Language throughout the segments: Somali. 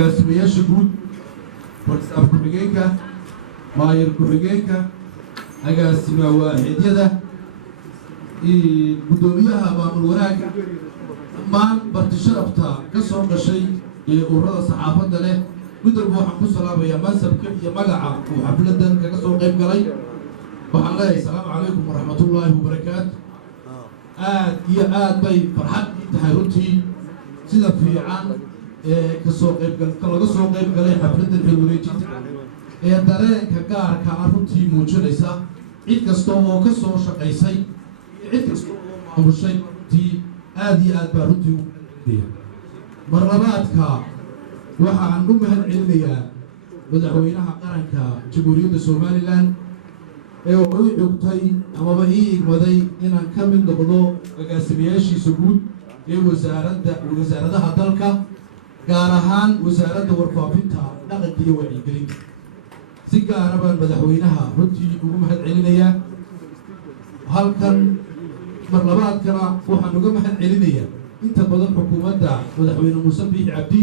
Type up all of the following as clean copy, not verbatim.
agaasimayaasha guud warsaab ku-xigeenka maayir ku-xigeenka agaasima waaxidyada gudoomiyaha maamul wanaagga dhammaan barti sharafta ka soo gashay ee ururada saxaafadda leh mid walba waxaan ku salaamayaa mansabka iyo magaca uu xafladan kaga soo qayb galay waxaan leeyahay asalaamu calaykum waraxmatullaahi wabarakaatu aad iyo aad bay farxad ii tahay runtii sida fiican kasoo qaybgalka laga soo qayb galay xafladan xilwareejinta ee dareenka gaarka ah runtii muujinaysa cid kasta oo ka soo shaqaysay cid kasta oo maamushay runtii aad iyo aad baa runtii u qeybgalaya marlabaadka waxaan u mahad celinayaa madaxweynaha qaranka jamhuuriyadda somalilan ee uu ii xogtay amaba ii igmaday inaan ka mid noqdo agaasimayaashiisa guud ee wasaaradaha dalka gaar ahaan wasaaradda warfaafinta dhaqanka iyo wacyigelinta si gaara baan madaxweynaha runtii ugu mahad celinayaa halkan marlabaadkana waxaan uga mahad celinayaa inta badan xukuumadda madaxweyne muuse biixi cabdi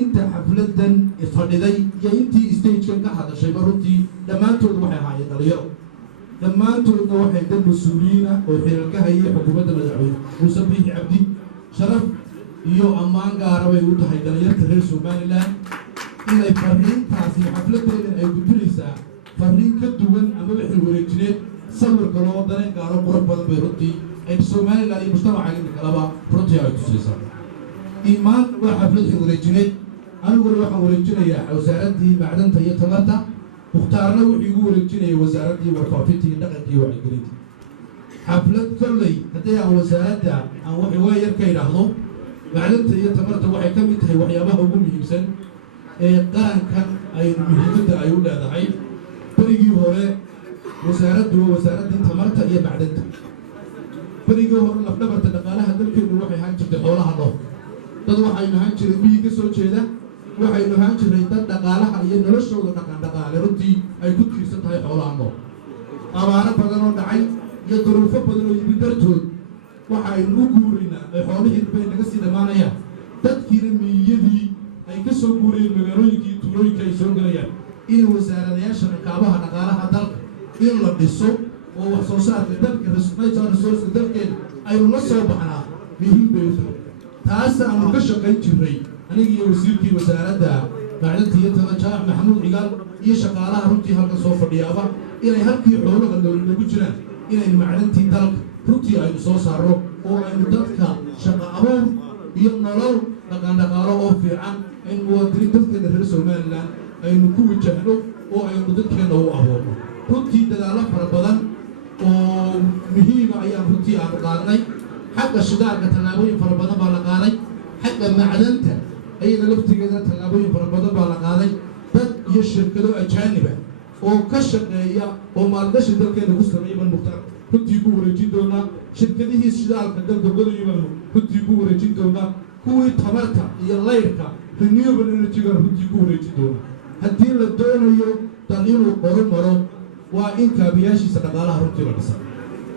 inta xafladan fadhiday iyo intii stagekan ka hadashayba runtii dhammaantood waxay ahaayeen dhalinyaro dhammaantoodna waxay dad mas-uuliyiina oo xilal ka hayay xukuumadda madaxweyne muuse biixi cabdi sharaf iyo ammaan gaara bay u tahay dhalinyarta reer somalilan inay farriintaasi xafladeedan ay gudinaysaa farriin ka duwan amaba xilwareejineed sawirka loo dareen gaaro qurux badan bay runtii ay somalilan iyo mujtamaca inta kaleba runtii ay tusaysaa imaan waa xaflad xilwareejineed aniguna waxaan wareejinayaa wasaaraddii macdanta iyo tamarta mukhtaarna wuxuu igu wareejinayay wasaaraddii warfaafinta iyo dhaqanka iyo wacyigelinta xaflad kolley haddii aan wasaaradda aan waa yar ka idhaahdo macdanta iyo tamarta waxay ka mid tahay waxyaabaha ugu muhiimsan ee qarankan aynu muhiimadda ay u leedahay berigii hore wasaaraddu waa wasaaraddii tamarta iyo macdanta berigii hore lafdhabarta dhaqaalaha dalkeenu waxay ahaan jirtay xoolaha dhoof dad waxaynu ahaan jiray biyi ka soo jeeda waxaynu ahaan jiray dad dhaqaalaha iyo noloshooda dhaqandhaqaale runtii ay ku tiirsan tahay xoolaha nool abaaro badan oo dhacay iyo duruufo badan oo yimi dartood waxaynu u guuraynaa ay xoolihii bay naga sii dhammaanayaan dadkiina miyadii ay ka soo guurayeen magaalooyinkii tuulooyinka ay soo gelayaan in wasaaradayaasha rikaabaha dhaqaalaha dalka in la dhiso oo wax soo saarka dalka resourceka dalkeena aynu la soo baxnaa muhiim bay u tahay taas aanu ka shaqayn jirray aniga iyo wasiirkii wasaaradda macdanta iyo jaamac maxamuud cigaal iyo shaqaalaha runtii halka soo fadhiyaaba inay halkii xoolaha nagu jiraan inaynu macdantii dalka runtii aynu soo saarno oo aynu dadka shaqa abuur iyo nolol dhaqandhaqaalo oo fiican aynu muwaadiniin dadkeena reer somalilan aynu ku wajahno oo aynu dadkeena u abuurno runtii dadaallo fara badan oo muhiima ayaan runtii aanu qaadnay xagga shidaalka tallaabooyin fara badan baa la qaaday xagga macdanta ayada laftigeeda tallaabooyin fara badan baa la qaaday dad iyo shirkado ajaaniba oo ka shaqeeya oo maalgashi dalkeena ku sameeya baan mukhtaar runtii ku wareejin doonaa shirkadihii shidaalka dalka godayo baanu runtii ku wareejin doonaa kuwii tamarta iyo layrka renewable energy-ga runtii ku wareejin doonaa haddii la doonayo dal inuu qorumaro waa in kaabiyaashiisa dhaqaalaha runtii la dhisa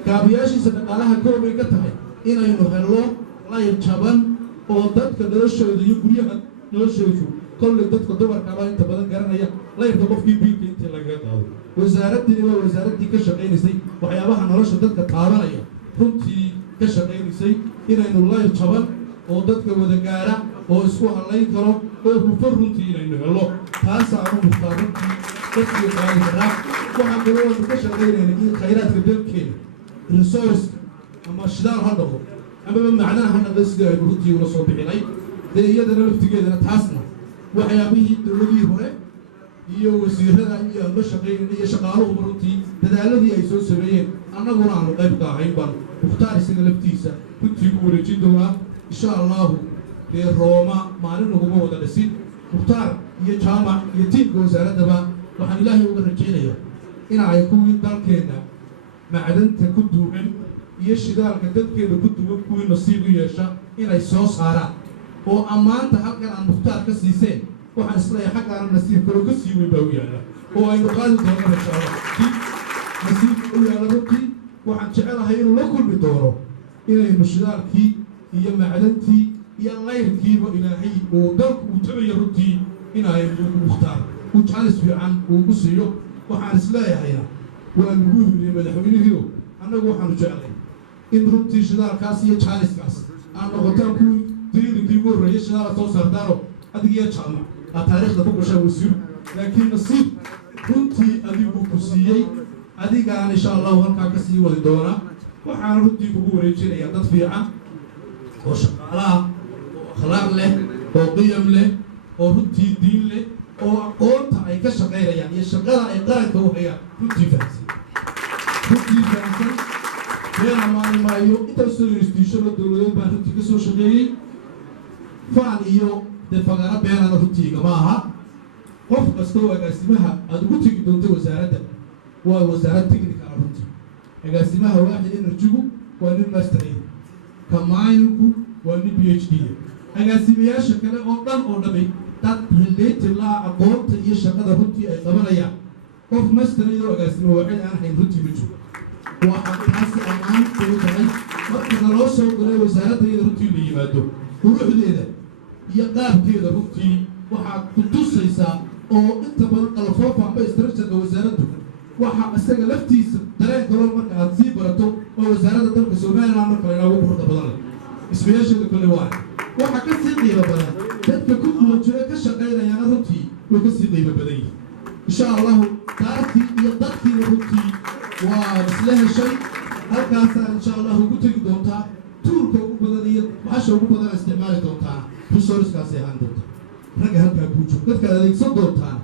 kaabiyaashiisa dhaqaalaha koobay ka tahay inaynu helno layr jaban oo dadka noloshooda iyo guryaha noloshoodu kolley dadka dumarkaabaa inta badan garanaya layrka qofkii biilka intii lagaga qaado wasaaraddini waa wasaaraddii ka shaqaynaysay waxyaabaha nolosha dadka taabanaya runtii ka shaqaynaysay inaynu layr jaban oo dadka wada gaara oo isku hallayn karo oo hufo runtii inaynu helno taasaanu mukhtaar runtii dadkii qaadiraa waxaa kaloo aynu ka shaqaynayna in khayraadka dalkeena resource ama shidaal ha dhaqo amaba macnaha ha dhaqda sidii aynu runtii ula soo bixinay dee iyadana laftigeedana taasna waxyaabihii dowladii hore iyo wasiirada iyo aan la shaqaynayna iyo shaqaaluhuba runtii dadaaladii ay soo sameeyeen annaguna aanu qayb ka ahayn baan mukhtaar isaga laftiisa runtii ku wareejin doonaa insha allahu dee rooma maalin naguma wada dhisin mukhtaar iyo jaamac iyo tiimka wasaaraddaba waxaan ilaahay uga rajaynayaa in ay kuwii dalkeenna macdanta ku duugan iyo shidaalka dadkeeda ku duwan kuwii nasiib u yeesha inay soo saaraan oo ammaanta halkan aan mukhtaar ka siiseen waxaan isleeyahay xaggaana nasiib kaloo ka sii weyn baa u yaalla oo aynu qaadi doono inshaalla nasiibka u yaalla runtii waxaan jecelahay inuu la kulmi doono inaynu shidaalkii iyo macdantii iyo layrkiiba ilaahay uu dalku uu tabayo runtii إن هاي مختار وجالس في عن وقصيو وحان سلايا هينا والنقول اللي مدحوني هيو أنا وحان جعلي إن رمتي شدار كاسية جالس كاس أنا قلتلك دين كيبور رئيس شدار توصل دارو أدقية شالنا التاريخ دفوق شيء وسيو لكن نصيب رمتي أدي بوكسيي أدي كان إن شاء الله وهالك كسي ودورنا وحان رمتي بقول رجلي يدت في عن وشقالها وأخلاق له وقيم له ورمتي دين له وقولت أي كشغيرة يعني الشغالة أي قرأت وهي رمتي فانسي بينا ما يو إتوصل الاستيشن الدولة بانتي كسر شغالي فانيو دفعنا بينا رمتي جماعة قف استوى قاسمها أدوتي دونت وزارة ووزارة تكنيكال رمتي قاسمها واحد نرجو وان ماسترين كماينكو وان PhD قاسميا شكله أقدم أقدمي تطلعت لا أقوت يشكل رمتي أي قبليا قف ماسترين وقاسمه واحد أنا حين رمتي بيجو وحاسس أمان كل مركز الرئاسة وقال وزارة رمتي اللي يمادو وروح ليه يقاب كذا رمتي وحا كنتوسيسا أو أنت بالقلفوف عم بيسترجع وزارته وحا استغلفتي درين كلام مركز هتصيب براتو ووزارة تلك سومين عم نقول أنا وبرد بدل اسمياش لكل واحد وحا كسر قيمة بدل تلك كل وجهك كشقينا يا رمتي وكسر قيمة بدل إن شاء الله تعرفي يضطي رمتي ومثله الشيء هل كان إن شاء الله قلت دوتا تورك وبدل وحشة وبدل استعمال دوتا resource كاسي عندك رجع هالك بوجو كذا ذيك صدقتها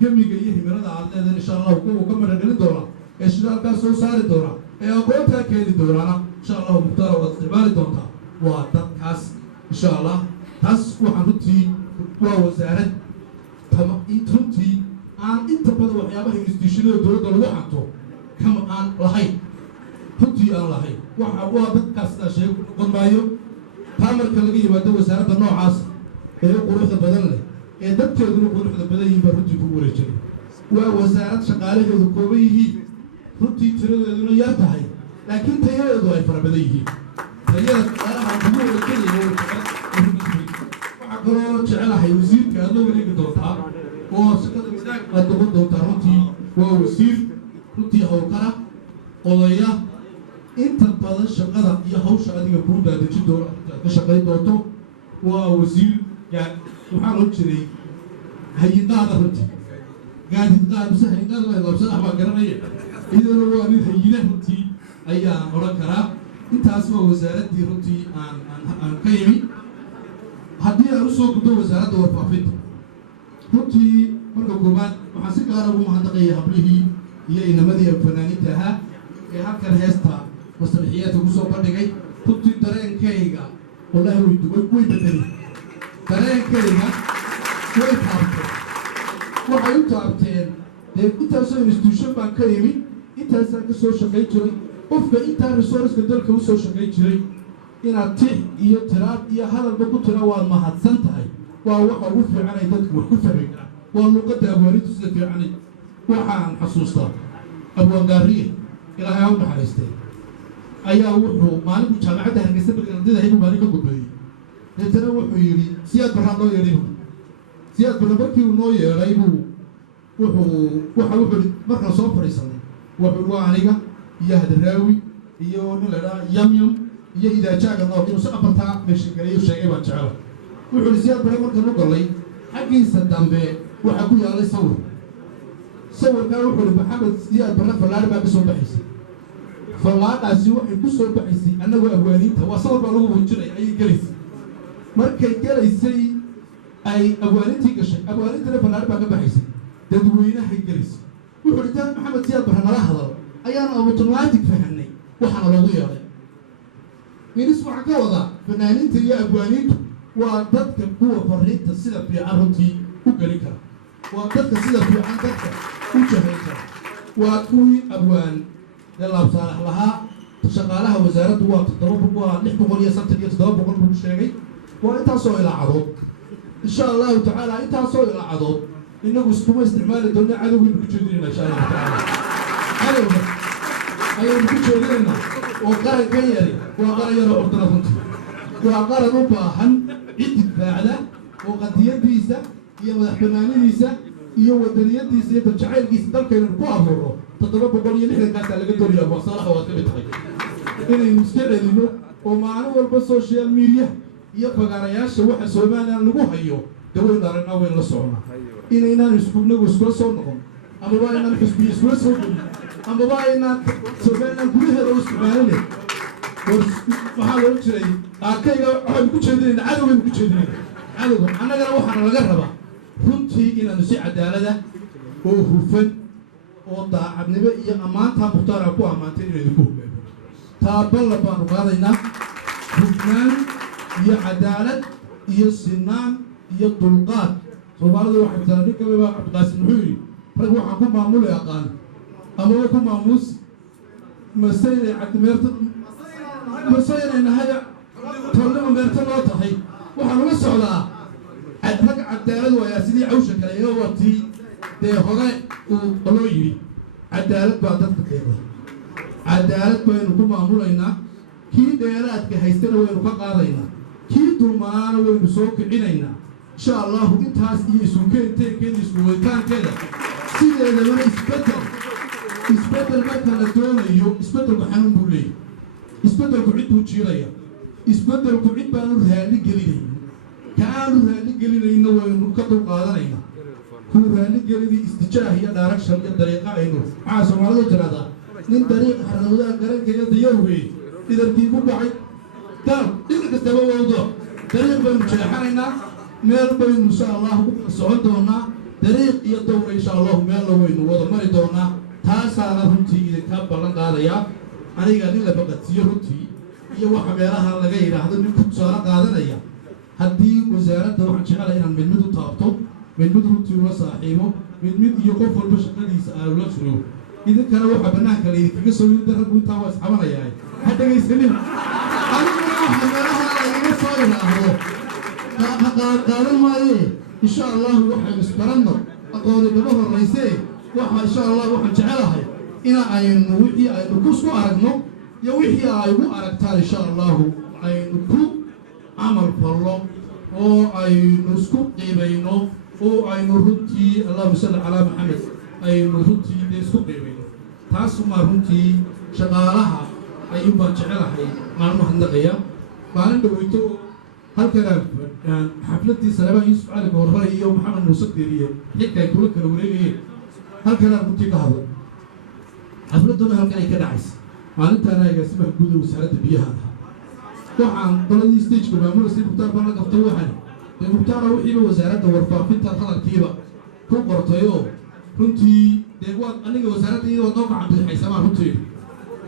كم يجيه من هذا عدد إن شاء الله وكم مرة قلت دورا إيش ذا كاسو صار دورا إيه قلت كذي دورا إن شاء الله مختار واستعمال دوتا وتحس إن شاء الله حس وحنتي ووزارة تمام إنتي عن أنت بدو وحيابه institution دورا دورا وحنتو كم عن رهي هنتي عن رهي وحوابت كاسنا شيء قد ما يوم تامر كلامي يبدو وزارة النوع عاص قروح بدل له دكتور يقولوا قروح بدل يبرد يكون رجال ووزارة شغاله ذكوريه رتي ترى الدنيا تهاي لكن تيار ضاي فربديه تيار أنا عبود الكلي هو وعقرو شعله يوزير كأنه ولي قدوتها وسكت المزاج قد قدوتها رتي ووزير رتي أوكرة قضية أنت بدل شغالة يهوش هذه الكود هذا جدور كشغال دوتو ووزير يعني سبحان الله هي قاعدة رتي قاعد بس هي قاعدة بس أحمد قرنية إذا هو أن هينه رتي أيام مركرة أنت أسمع وزارة دي رتي عن كيمي هدي أرسل كده وزارة وفافت رتي مركب كمان وحسك عربو مهندقية قبله هي إنما دي الفنانين تها هكذا هستا مسرحيات وقصة بدقي رتي درين كيجا والله هو يدوي بدري درين كيجا waxay u taabteen intaasoo institution baan ka yimi intaasaan ka soo shaqayn jiray qofka intaa resourceka dalka u soo shaqayn jiray inaad tix iyo tiraab iyo hadalba ku tira waad mahadsan tahay waa waxa ugu fiican ay dadku wax ku fahmi karaan waa luuqadda abwaanitu sida fiicanay waxaan xasuustaa abwaan gaariye ilaahay ha u naxariistee ayaa wuxuu maalinku jaamacadda hargeysa barnaamijyada haybu maalin ka gudbeeyey deetana wuxuu yidhi siyaad barraa noo yeedhay siyaad barra markii uu noo yeedhay buu wuxuu markaan soo fadhiisanay wuxuu waa aniga iyo hadaraawi iyo nin la dhaha yamyam iyo idaajaaga noo inuu si afartaa meeshagaleeyo sheegay baan jecela wuxuu yidhi siyaad barra markaan u gallay xaggiisa dambe waxaa ku yaalay sawirkaa wuxuu yidhi maxamed siyaad barra fallaadhi baa ka soo baxaysay fallaadhaasi waxay ku soo baxaysay annagoo abwaaniinta waa sawir baa lagu muujinay ayay gelaysay markay gelaysay ay abwaanintii gashay abwaanintiina fallaadhi baa ka baxaysay dadweynahay gelaysay wuxuu yidhi dad maxamed siyaad barra nala hadal ayaanu automatic fahanay waxaana loogu yeedhay minis waxaa ka wadaa fanaaniinta iyo abwaaniintu waa dadka kuwa fariinta sida fiican runtii u gelin kara waa dadka sida fiican dadka u jahayn kara waa kuwii abwaan laab saalax lahaa shaqaalaha wasaaraddu waa 657 buu sheegay waa intaasoo ilaacadood insha allahu tacaala intaasoo ilaacadood inagu iskuma isticmaali doona cadowgaynu ku jeedinayna insha allahu tacaala cadowga ayaynu ku jeedinayna oo qaran ka yari waa qaran yaroo curdana runtii waa qaran u baahan cid difaacda oo qadiyadiisa iyo madaxbannaanidiisa iyo wadaniyadiisa iyo jacaylkiisa dalkaynu ku abuuro 760 kaas laga doonaya wasalaha waa ka mid tahay inaynu iska celino oo maalin walba social media iyo fagaarayaasha waxa Soomaaliya lagu hayo dawladda aragna weyn la socona inaynan iskuunagu isku soo noqon ama waa inaan xisbiyo isku soo gelin ama waa inaan Soomaaliya gudaheeda u isticmaalin waxaa loo jiray akayga waxaan ku jeedinayna cadawga ku jeedinayna cadawga annagana waxaan laga rabaa runtii inaan si cadaalad ah oo hufan oo daacadnimo iyo amaanta muxtaara ku amaantay inay ku hubeen taaballa baan qaadaynaa hufnaan iyo cadaalad iyo sinaan iyo dulqaad Soomaalidu waxay tahay ninka Cabdiqaasim Xuuri rag waxaan ku maamulay aqaan ama ku maamus masayre cadmeerta masayre nahaya tolma meerta loo tahay waxaan uga socdaa rag cadaalad waa sidii cawsha kale iyo waqti hore uu loo yiri cadaalad baa dadka keena cadaalad baynu ku maamulaynaa kii dheeraadka haystana waynu ka qaadaynaa kii dulmaana waynu soo kicinaynaa insha Allah intaas iyo isuukeenteedkeeda iskuweytaankeeda sideedaba isbedel marka la doonayo isbedelku xanuun buu leeyahay isbedelku cid buu jiiraya isbedelku cid baanu raali gelinayna kaanu raali gelinayna waynu ka dul qaadanayna ku raali gelini istijaah iyo direction iyo dariiqa aynu maxaa Soomaalidu tirada nin dariiq xarnawda garankeeda dayowey idarkii ku dhacay dal in kastaba wado dariiq baynu jeexanaynaa meel baynu insha Allah ku socon doonaa dariiq iyo dowr insha Allah meel waynu wada mari doonaa taasaana runtii idinka ballan qaadaya aniga nin la baqatiyo runtii iyo waxa meelaha laga yiraahdo nin ku soo qaadanaya haddii wasaaradda waxaan jecelahay inaan mid u taabto mid runtii ula saaxiibo mid iyo qof walba shaqadiisa aan la furo idinkana waxa banaanka la idinkaga soo yiri darbu inta waa isxabanayay hadda geysanin aniga waxa meelaha laga soo yiraahdo qaadan maaye insha Allah waxaan isbaranno aqoon daba horeysay waxa insha Allah waxaan jecelahay in aynu wixii aynu ku soo aragno iyo wixii ay ugu aragtaan insha Allah aynu ku amal fallo oo aynu isku qiimayno oo aynu runtii Allahumma salli ala Muhammad aynu runtii isku qiimayno taas ma runtii shaqaalaha ayuu baan jecelahay maalmaha naqaya maalin dhaweyto halkan xafladii Salmaan Yuusuf Ali Goorfar iyo Maxamed Muuse Deeriye xilkay kula kala wareegayeen halkan runtii ka hadlo xafladuna halkan ay ka dhacaysay maalintan ay gaasima guud wasaaradda biyaha waxaan qoladii stage-ka maamulka si muxtaar baan la qabtay waxaan muxtaar wixii wasaaradda warfaafinta qaladkiiba ku qortayo runtii deegaan aniga wasaaradda iyo noo gacan bixisay runtii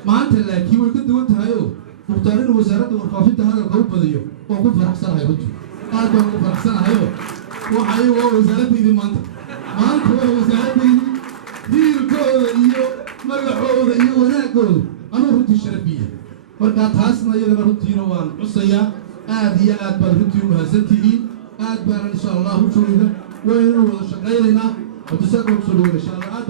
maanta laakiin way ka duwan tahay muxtaarina wasaaradda warfaafinta hadalka u badiyo oo ku faraxsanahay runtii aad baan ku faraxsanahay waxay wasaaradda maanta waa wasaaradda diilkooda iyo magacooda iyo wanaagooda anuu runtii sharafiya marka taasna iyadana runtiina waan cusaya aad iyo aad baan runtii u mahadsantihiin aad baan insha Allah u joogna waynu wada shaqaynaynaa oo tasaqob soo insha Allah